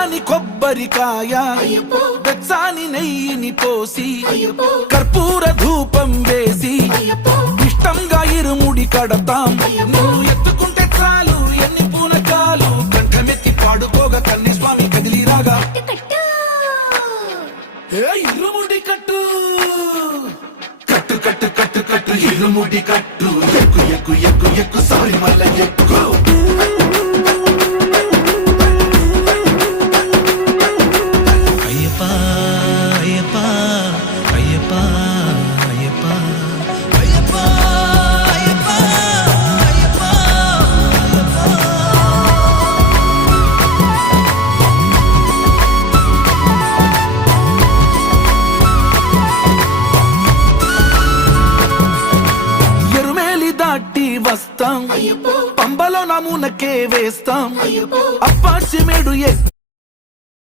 పచ్చాని కొబ్బరికాయ వెచ్చాని నెయ్యిని పోసి కర్పూర ధూపం వేసి ఇష్టంగా ఇరుముడి కడతాం. నువ్వు ఎత్తుకుంటే చాలు ఎన్ని పూనకాలు కంఠమెత్తి పాడుకోగా కన్యస్వామి కదిలిరాగా ఇరుముడి కట్టు కట్టు కట్టు కట్టు కట్టు ఇరుముడి కట్టు ఎక్కు ఎక్కు ఎక్కు ఎక్కు సారి మల్ల ఎక్కు. వస్తాం పంబలో నమూనకే వేస్తాం అప్పాచి మేడు